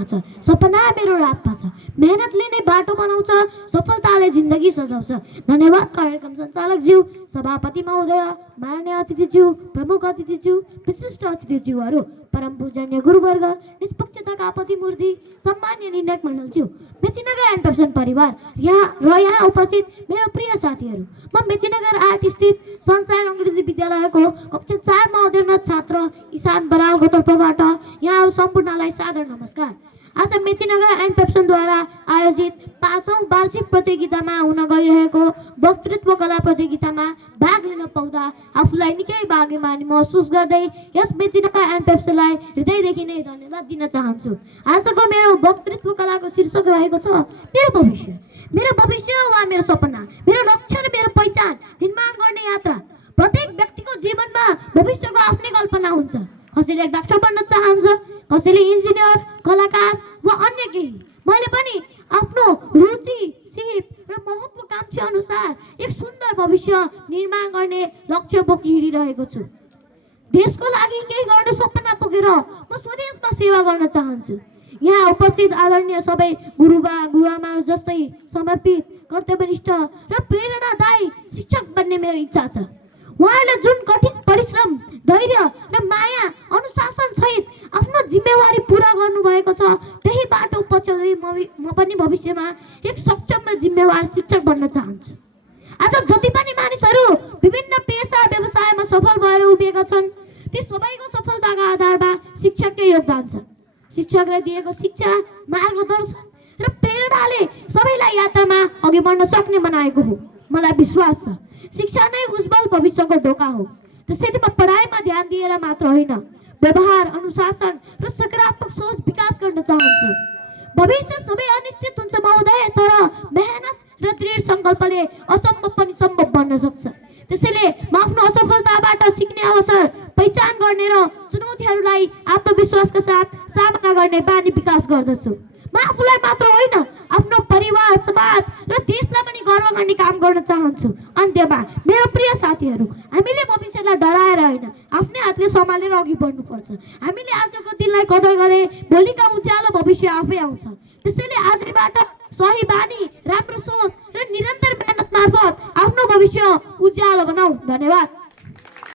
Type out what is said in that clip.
सपना मेरो रातमा छ। मेहनतले नै बाटो बनाउँछ, सफलताले जिन्दगी सजाउँछ। धन्यवाद कार्यक्रम सञ्चालकज्यू, सभापति महोदय, माननीय अतिथिज्यू, प्रमुख अतिथिज्यू, विशिष्ट अतिथिज्यूहरू, परम पूजनीय गुरुवर्ग, निष्पक्षताका प्रतिमूर्ति, सम्मान्य निर्णायक मण्डलज्यू, मेचीनगर एन्ड पेप्सन परिवार यहाँ उपस्थित मेरो प्रिय साथीहरू। म मेचीनगर आर्ट स्थित सनसाइन अङ्ग्रेजी विद्यालयको कक्षा 4 मा अध्ययनरत छात्र ईशान बरालको तर्फबाट यहाँहरू सम्पूर्णलाई सादर नमस्कार। आज मेचीनगर एन्ड पेप्सनद्वारा आयोजित 5औं वार्षिक प्रतियोगितामा हुन गइरहेको वक्तृत्व कला प्रतियोगितामा भाग लिन पाउँदा आफूलाई निकै भाग्यमानी महसुस गर्दै यस मेचीनगर एन्ड पेप्सनलाई हृदयदेखि नै धन्यवाद दिन चाहन्छु। आजको मेरो वक्तृत्व कलाको शीर्षक रहेको छ मेरो भविष्य। मेरो भविष्य वा मेरो सपना, मेरो लक्ष्य र मेरो पहिचान निर्माण गर्ने यात्रा। प्रत्येक व्यक्तिको जीवनमा भविष्यको आफ्नै कल्पना हुन्छ। कसैले डाक्टर बन्न चाहन्छ, कसैले इन्जिनियर, कलाकार वा अन्य केही। मैले पनि आफ्नो रुचि, सिप र महत्त्वाकांक्षा अनुसार एक सुन्दर भविष्य निर्माण गर्ने लक्ष्य बोकी हिँडिरहेको छु। देशको लागि केही गर्ने सपना बोकेर म स्वदेशमा सेवा गर्न चाहन्छु। यहाँ उपस्थित आदरणीय सबै गुरुबा गुरुआमाहरू जस्तै समर्पित, कर्तव्यनिष्ठ र प्रेरणादायी शिक्षक बन्ने मेरो इच्छा छ। उहाँहरूले जुन कठिन परिश्रम, धैर्य र माया, अनुशासन सहित आफ्नो जिम्मेवारी पूरा गर्नुभएको छ, त्यही बाटो पछ्याउँदै म पनि भविष्यमा एक सक्षम र जिम्मेवार शिक्षक बन्न चाहन्छु। आज जति पनि मानिसहरू विभिन्न पेसा व्यवसायमा सफल भएर उभिएका छन्, ती सबैको सफलताका आधारमा शिक्षककै योगदान छ। शिक्षकले दिएको शिक्षा, मार्गदर्शन र प्रेरणाले सबैलाई यात्रामा अघि बढ्न सक्ने बनाएको हो। मलाई विश्वास छ शिक्षा नै उज्जवल भविष्यको ढोका हो। त्यसैले म पढाइमा ध्यान दिएर मात्र होइन, व्यवहार, अनुशासन र सकारात्मक सोच विकास गर्न चाहन्छु। भविष्य सबै अनिश्चित हुन्छ महोदय, तर मेहनत र दृढ सङ्कल्पले असम्भव पनि सम्भव बन्न सक्छ। त्यसैले म आफ्नो असफलताबाट सिक्ने अवसर पहिचान गर्ने र चुनौतीहरूलाई आत्मविश्वासका साथ सामना गर्ने बानी विकास गर्दछु। म आफूलाई मात्र होइन, आफ्नो परिवार, समाज र देशलाई पनि गर्व गर्ने काम गर्न चाहन्छु। अन्त्यमा मेरो प्रिय साथीहरू, हामीले भविष्यलाई डराएर होइन, आफ्नै हातले सम्हालेर अघि बढ्नुपर्छ। हामीले आजको दिनलाई कदर गरे भोलिका उज्यालो भविष्य आफै आउँछ। त्यसैले आजैबाट सही बानी, राम्रो सोच र निरन्तर मेहनत मार्फत आफ्नो भविष्य उज्यालो बनाऊ। धन्यवाद।